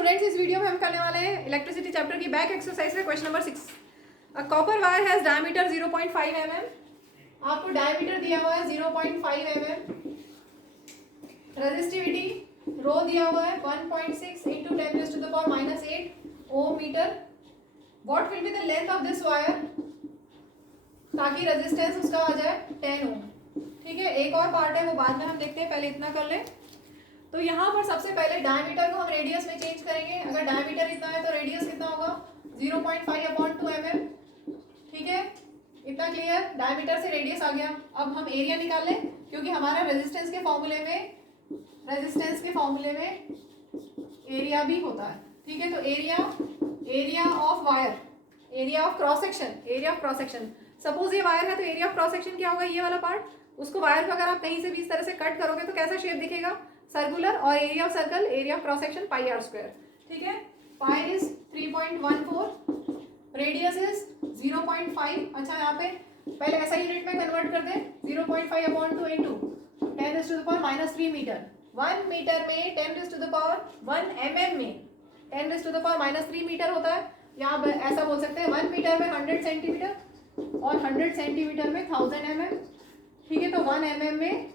Students, इस video में हम करने वाले हैं इलेक्ट्रिसिटी चैप्टर की बैक एक्सरसाइज का question number 6। A copper wire has diameter 0.5 mm। आपको डायमीटर दिया हुआ है 0.5 mm। रेजिस्टिविटी रो दिया हुआ है 1.6 into 10⁻⁻8 ohm metre. What will be the length of this wire, ताकि रेजिस्टेंस उसका आ जाए 10 ओम। ठीक है, एक और पार्ट है वो बाद में हम देखते हैं, पहले इतना कर लें। तो यहाँ पर सबसे पहले डायमीटर को हम रेडियस में चेंज करेंगे। अगर डायमीटर इतना है तो रेडियस कितना होगा 0.5/2 mm। ठीक है, इतना क्लियर। डायमीटर से रेडियस आ गया। अब हम एरिया निकाल लें, क्योंकि हमारा रेजिस्टेंस के फॉर्मूले में एरिया भी होता है। ठीक है, तो area of wire, area of cross section. Suppose ये वायर है तो एरिया ऑफ क्रॉस सेक्शन क्या होगा, ये वाला पार्ट। उसको वायर को अगर आप कहीं से भी इस तरह से कट करोगे तो कैसा शेप दिखेगा, सर्कुलर। और area of circle, area of cross section πr²। ठीक है, पाई इज 3.14, रेडियस इज 0.5। अच्छा, यहाँ पे पहले ऐसा यूनिट में कन्वर्ट कर दें, 0.5/2 इंटू 10⁻³ मीटर। 1 मीटर में 10⁻1 mm में 10⁻³ मीटर होता है। यहाँ ऐसा बोल सकते हैं 1 मीटर में 100 सेंटीमीटर और 100 सेंटीमीटर में 1000 mm। ठीक है, तो 1 mm में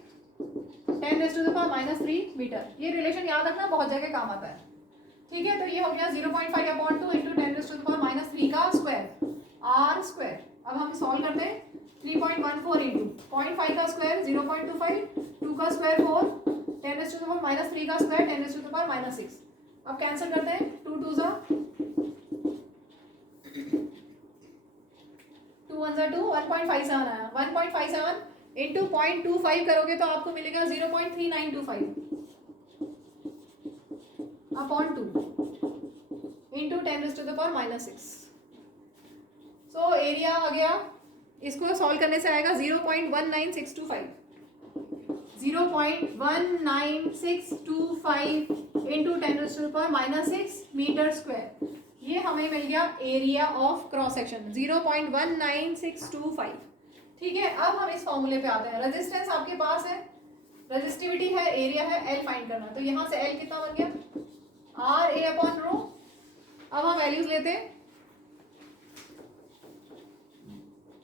10⁻³ मीटर। ये रिलेशन याद रखना, बहुत जगह काम आता है। ठीक है, तो ये हो गया 0.5/2 इंटू 10⁻³ का स्क्वायर, r²। अब हम सॉल्व करते हैं। 3.14 इंटू 0.5 का स्क्वायर 0.25, 2 का स्क्वायर 4, 10⁻³ का स्क्वायर 10⁻6। अब कैंसिल करते हैं, 2 2 जा 2 1 जा 2, 1.57 आया। 1.57 इंटू 0.25 करोगे तो आपको मिलेगा 0.3925/2 इंटू 10⁻6। सो एरिया आ गया, इसको सॉल्व करने से आएगा 0.19625। 0.19625 इंटू 10⁻6 मीटर स्क्वायर। ये हमें मिल गया एरिया ऑफ क्रॉस सेक्शन 0.19625। ठीक है, अब हम इस फॉर्मूले पे आते हैं। रेजिस्टेंस आपके पास है, रेजिस्टिविटी है, एरिया है, एल फाइंड करना है। तो यहाँ से एल कितना बन गया, RA/ρ। अब हम वैल्यूज लेते हैं।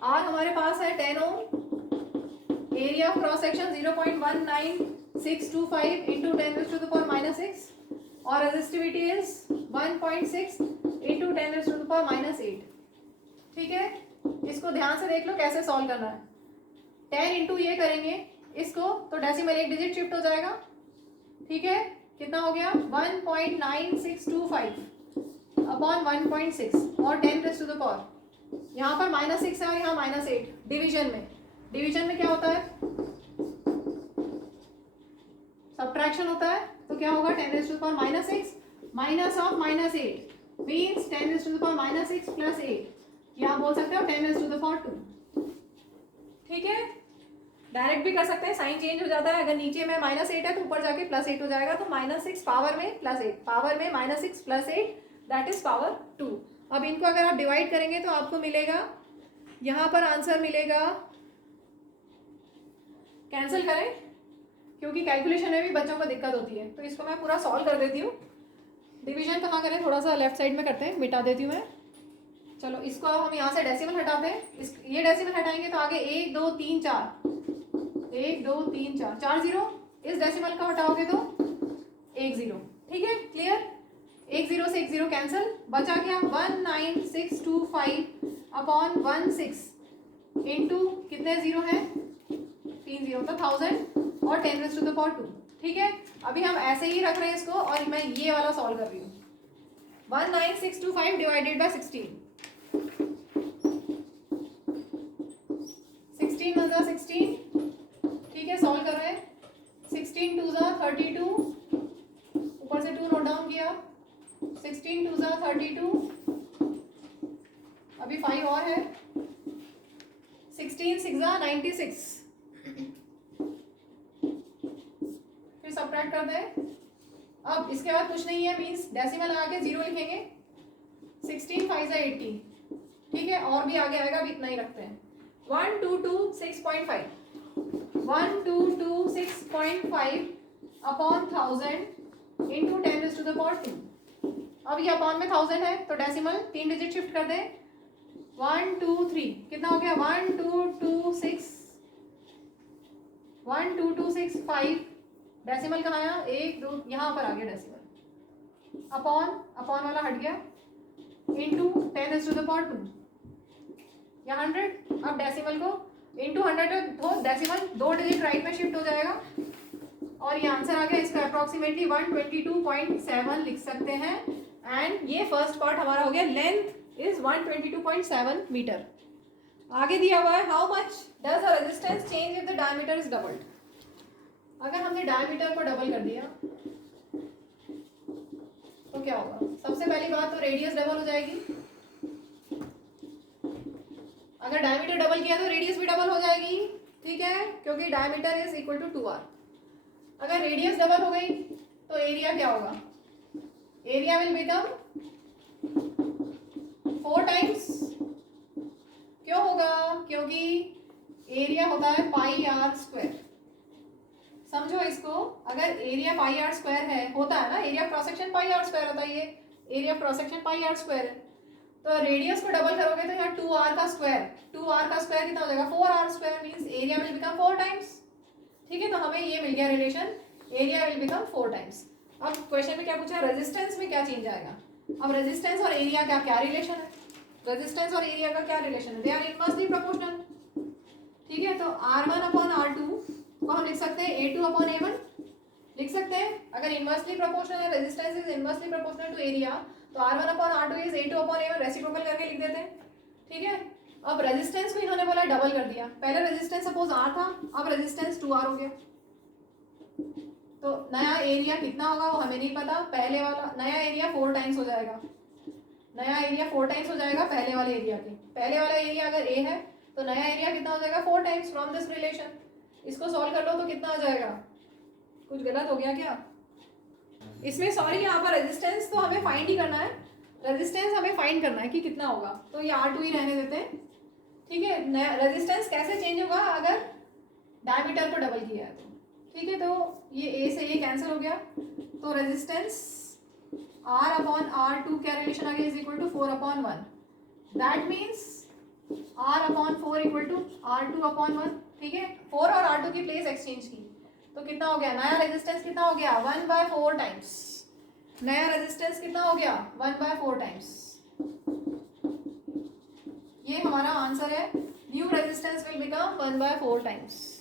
आर हमारे पास है 10 ohm, area of cross section 0.19625 into 10⁻6 और रेजिस्टिविटी इज 1.6 इंटू 10⁻8। ठीक है, इसको ध्यान से देख लो कैसे सॉल्व करना है। 10 इंटू ये करेंगे इसको तो डेसिमल एक डिजिट शिफ्ट हो जाएगा। ठीक है, कितना हो गया 1.9625/1.6 और 10⁻, यहाँ पर -6 है और यहाँ -8। डिवीजन में क्या होता है, सब्ट्रैक्शन होता है। तो क्या होगा 10⁻6 माइनस ऑफ -8 मीन्स 10⁻6 प्लस 8, या बोल सकते हो 10⁻²। ठीक है, डायरेक्ट भी कर सकते हैं, साइन चेंज हो जाता है। अगर नीचे में -8 है तो ऊपर जाके +8 हो जाएगा। तो -6 पावर में +8, पावर में -6 + 8 दैट इज पावर 2। अब इनको अगर आप डिवाइड करेंगे तो आपको मिलेगा, यहाँ पर आंसर मिलेगा, कैंसिल करें क्योंकि कैलकुलेशन में भी बच्चों को दिक्कत होती है। तो इसको मैं पूरा सॉल्व कर देती हूँ। डिवीजन कहाँ करें, थोड़ा सा लेफ्ट साइड में करते हैं, मिटा देती हूँ मैं। चलो, इसको हम यहाँ से डेसिमल हटाते हैं। ये डेसिमल हटाएंगे तो आगे 1 2 3 4 1 2 3 4 4 0। इस डेसिमल का हटाओगे तो 1 0। ठीक है, क्लियर। 1 0 से 1 0 कैंसिल, बचा क्या 19625/16 इंटू कितने जीरो हैं, 3 0, तो 1000 और 10⁻²। ठीक है, अभी हम ऐसे ही रख रहे हैं इसको और मैं ये वाला सॉल्व कर रही हूँ। 19625 डिवाइडेड बाय 16, 16 1 जा 16। ठीक है, सॉल्व कर रहे हैं। 16 2 जा 32, ऊपर से 2 नोट डाउन किया। 16 2 जा 32, अभी 5 और है। 16 6 जा 96, फिर सबट्रैक्ट कर दें। अब इसके बाद कुछ नहीं है, मीन्स डेसिमल लगा के 0 लिखेंगे। 16 5 जा 80। ठीक है, और भी आगे आएगा, अभी इतना ही रखते हैं। 1226.5 1226.5/1000 इंटू 10⁻²। अब ये अपॉन में 1000 है तो डेसिमल 3 डिजिट शिफ्ट कर दें, 1 2 3, कितना हो गया 1 2 2 6, 1 2 2 6 5, डेसिमल कहाँ आया 1 2, यहाँ पर आ गया डेसिमल, अपॉन वाला हट गया, इंटू 10⁻², या 100। अब डेसिमल को इंटू 100 तो डेसिमल 2 डिजिट राइट में शिफ्ट हो जाएगा और ये आंसर आ गया। इसका अप्रॉक्सीमेटली 122.7 लिख सकते हैं। एंड ये फर्स्ट पार्ट हमारा हो गया, लेंथ इज 122.7 मीटर। आगे दिया हुआ है how much does the resistance change if the diameter is doubled. अगर हमने डायमीटर को डबल कर दिया तो क्या होगा? सबसे पहली बात तो रेडियस डबल हो जाएगी। अगर डायमीटर डबल किया तो रेडियस भी डबल हो जाएगी, ठीक है, क्योंकि diameter is equal to 2r। अगर रेडियस डबल हो गई तो एरिया क्या होगा? Area will become 4 times. क्यों होगा? क्योंकि एरिया होता है पाई आर स्क्वायर। समझो इसको, अगर एरिया पाई आर स्क्वायर है, होता है ना, area cross section pi R square होता है, ये area cross section pi R square है। तो रेडियस को डबल करोगे तो यहाँ 2r का स्क्वायर, 2r का स्क्वायर कितना हो जाएगा 4r square, means area will become 4 times. ठीक है, तो हमें ये मिल गया relation, area will become 4 times. अब क्वेश्चन में क्या पूछा है, रेजिस्टेंस में क्या चेंज आएगा। अब रेजिस्टेंस और एरिया का क्या रिलेशन है? रेजिस्टेंस और एरिया का क्या रिलेशन है? They are inversely proportional. ठीक है, तो R1/R2 को हम लिख सकते हैं A2/A1 लिख सकते हैं। अगर इनवर्सली प्रोपोर्शनल है, resistance is inversely proportional to area, तो R1/R2 इज A2/A1 रेसिप्रोकल करके लिख देते हैं। ठीक है, अब रेजिस्टेंस को इन्होंने बोला डबल कर दिया। पहले रेजिस्टेंस सपोज R था, अब रेजिस्टेंस 2R हो गया। तो नया एरिया कितना होगा वो हमें नहीं पता। पहले वाला नया एरिया 4 टाइम्स हो जाएगा, नया एरिया 4 टाइम्स हो जाएगा पहले वाले एरिया के। पहले वाला एरिया अगर A है तो नया एरिया कितना हो जाएगा 4 टाइम्स फ्रॉम दिस रिलेशन। इसको सॉल्व कर लो तो कितना आ जाएगा? कुछ गलत हो गया क्या इसमें? सॉरी, यहाँ पर रेजिस्टेंस तो हमें फाइंड ही करना है, रेजिस्टेंस हमें फाइंड करना है कि कितना होगा। तो ये R2 ही रहने देते हैं। ठीक है, नया रेजिस्टेंस कैसे चेंज होगा अगर डायमीटर को डबल किया है तो। ठीक है, तो ये A से A कैंसिल हो गया, तो रेजिस्टेंस R/R2 क्या रिलेशन आ गया is equal to 4/1। That means R/4 equal to R2/1। ठीक है, 4 और R2 की प्लेस एक्सचेंज की तो कितना हो गया? नया रेजिस्टेंस कितना हो गया? 1/4 टाइम्स। नया रेजिस्टेंस कितना हो गया? 1/4 टाइम्स। ये हमारा आंसर है, new resistance will become 1/4 times.